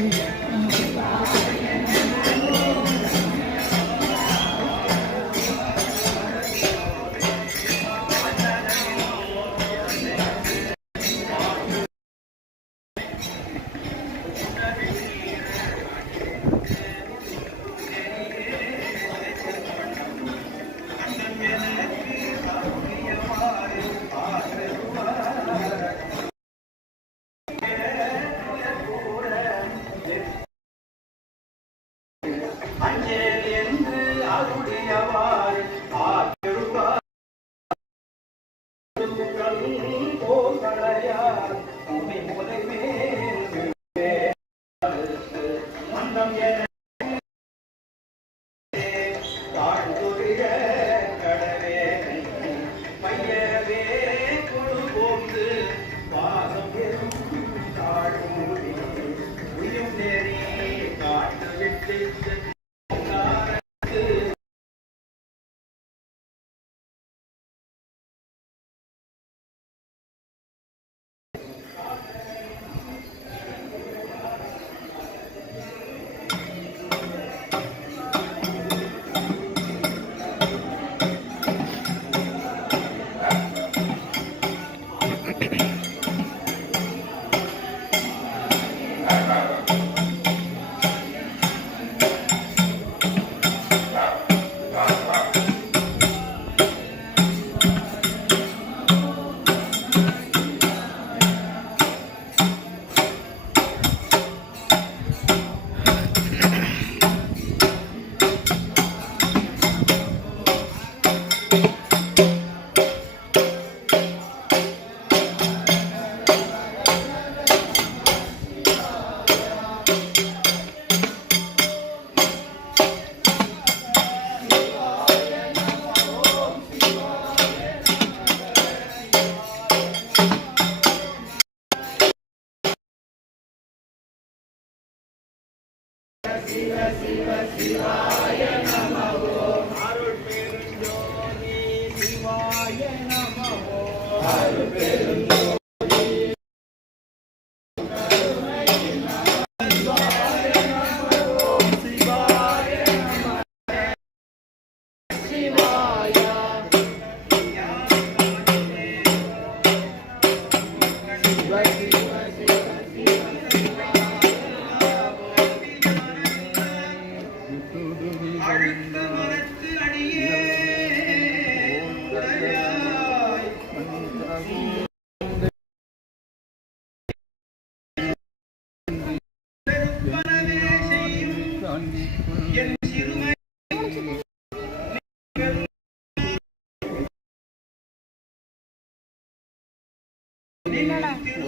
Yeah.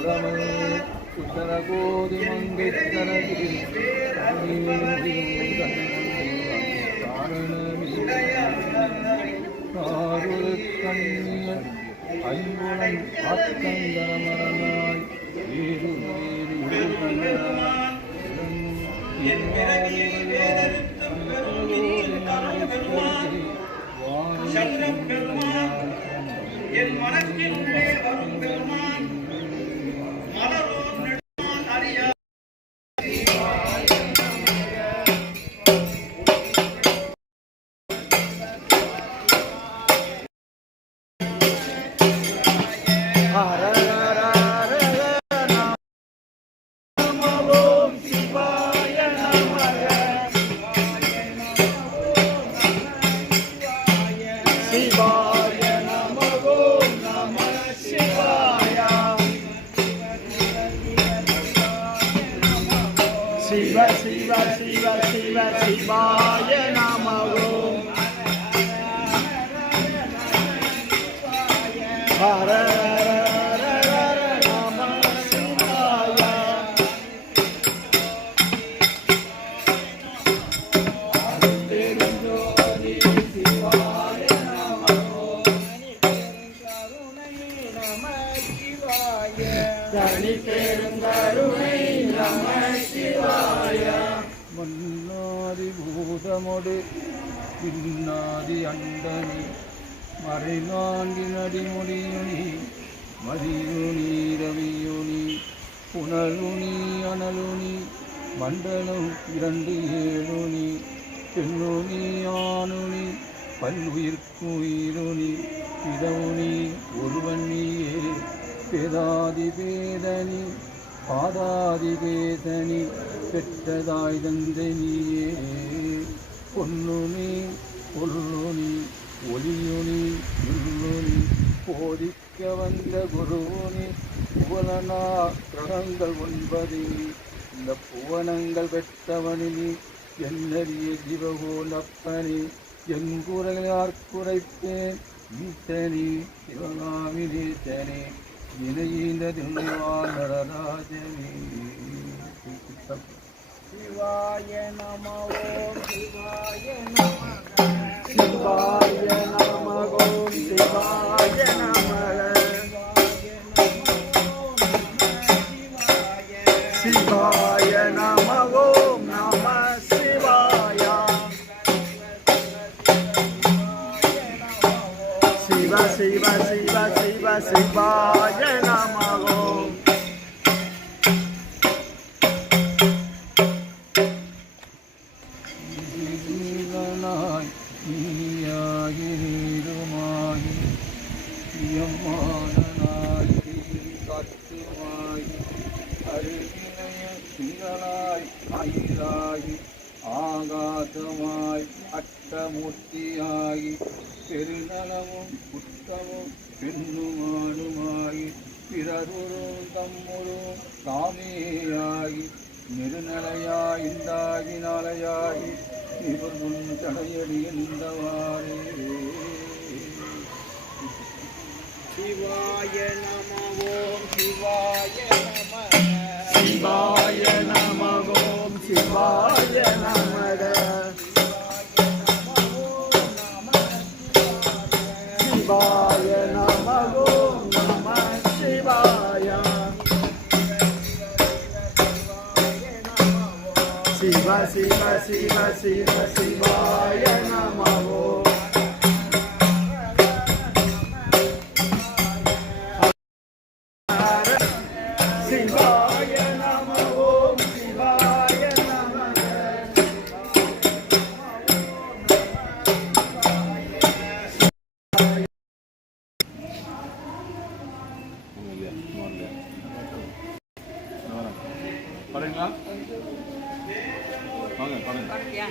உடமை சுந்தர கோதி மங்கைத்தன காரணமிரு கண்ணியன் ஐம்புடன் ஆத்தந்தர மரமாய் வேறு என் மனத்தின் வரும் பெருமான் மன மறைதாண்டி நடிமுடியுனி மதியுனி ரவியுனி புனலுனி அனலுனி மண்டலம் இரண்டு ஏழுனி பெண்ணுனி ஆணுனி பல்லுயிர்க்குயிருனி பிதவுனி ஒருவன் நீயே பேதாதி பேதனி பாதாதி பேதனி பெற்றதாய் தந்தை பொன்னுனி பொருளுனி ஒளியொளி உள்ளுனி போதிக்க வந்த குருவுனி புவனனா கிரகங்கள் ஒன்பதினி இந்த புவனங்கள் பெற்றவனினி என்னறிய ஜீவகோலப்பனி என் குரலார் குறைப்பேன் ஈசனி சிவகாமினேசனே இணைந்த திருவாள் சிவாய நம ஓம் சிவாய நம. சிவாய நமகோம் சிவாய நமக சிவாய நமகோம் நம திங்களாய் அயிராகி ஆகாதமாய் அட்டமூர்த்தியாகி பெருநலமும் குற்றமும் பெண்ணுமானுமாகி பிறருரும் தம்முரும் தாமேயாகி நெருநலையாய் இந்தாகி நாளையாகி இவர் முன் தடையடி என்றவாறே சிவாய நம ஓம் சிவாய நம. சிவாய நமகோம் சிவாய நமக சிவாய நமகோம் நம சிவாய சிவ சிவ சிவ சிவ சிவாய பாருங்களா வாங்க பாருங்க.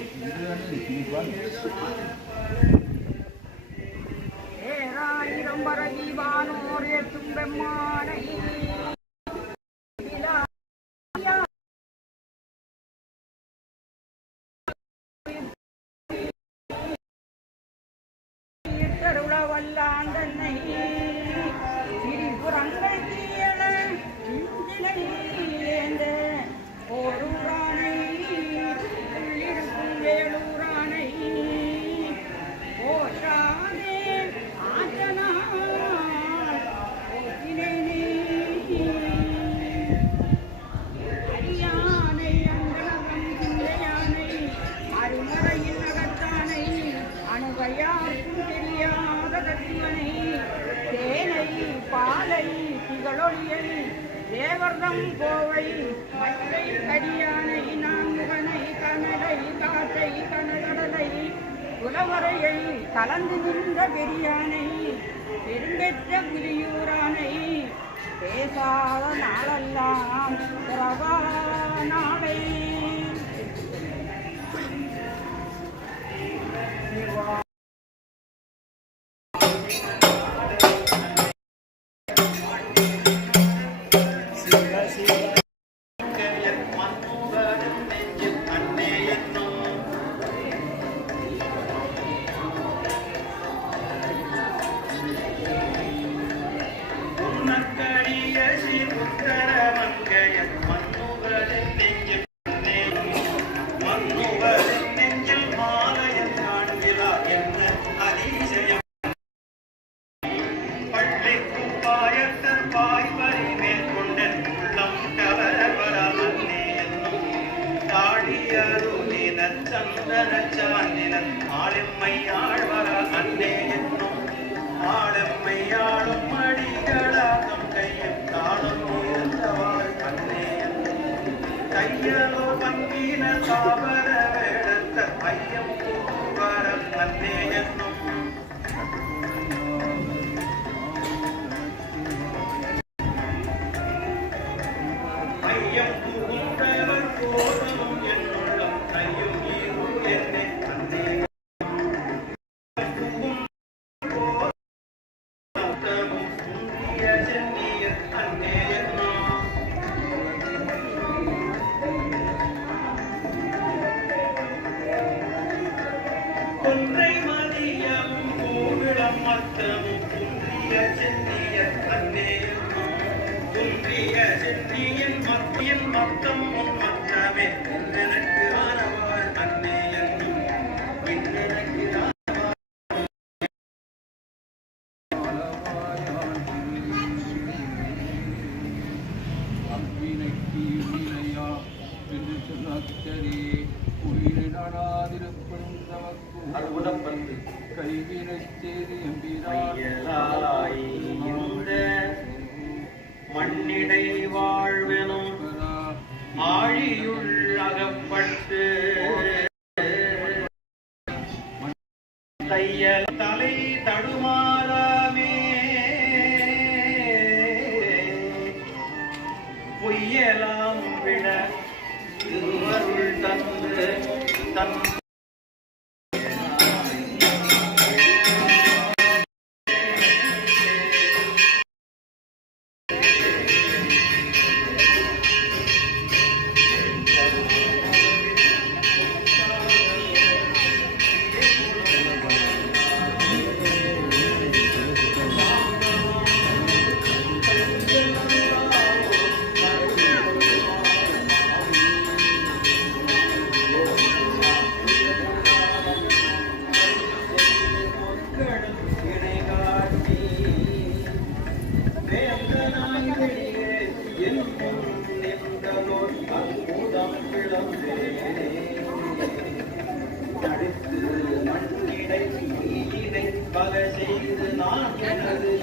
கோவை மற்றை கரியானை நான்முகனை கனலை காற்றை கனகடலை புலவரையை கலந்து நின்ற பெரியானை பெரும்பெற்ற புலியூரானை பேசாத நாளெல்லாம் நாளை தாழியருளின சந்தன சாந்தினன் ஆளெம்மை ஆழ்வர அன்னே என்னும் ஆளெம்மை ஆளும் அடிகளாகம் கையில் தானும் உயர்ந்தவாள் அன்னே என்னும் கையலோ பங்கீன தாவர வேடத்த ஐயம் வர அன்னே என்னும் ஐயம் கொன்றை மதியமும் கோவிடம் மத்தமும் குன்றிய சென்னிய கண்ணே குன்றிய சென்னியின் மத்தியின் மத்தம் உன் மத்தமே எனக்கு ஆனவாள் அன்னேயனும் இன்னெனக்கு அவ்வினைக்கு வினையா என்று சொன்னே உயிரினாதிருப்பதும் தமக்கும் கைவினைச் செய்தி மையலாய் இந்த மண்ணிடை வாழ்வெனும் ஆழியுள் அகப்பட்டு தையல் தலை done. பல செய்து நான் எனது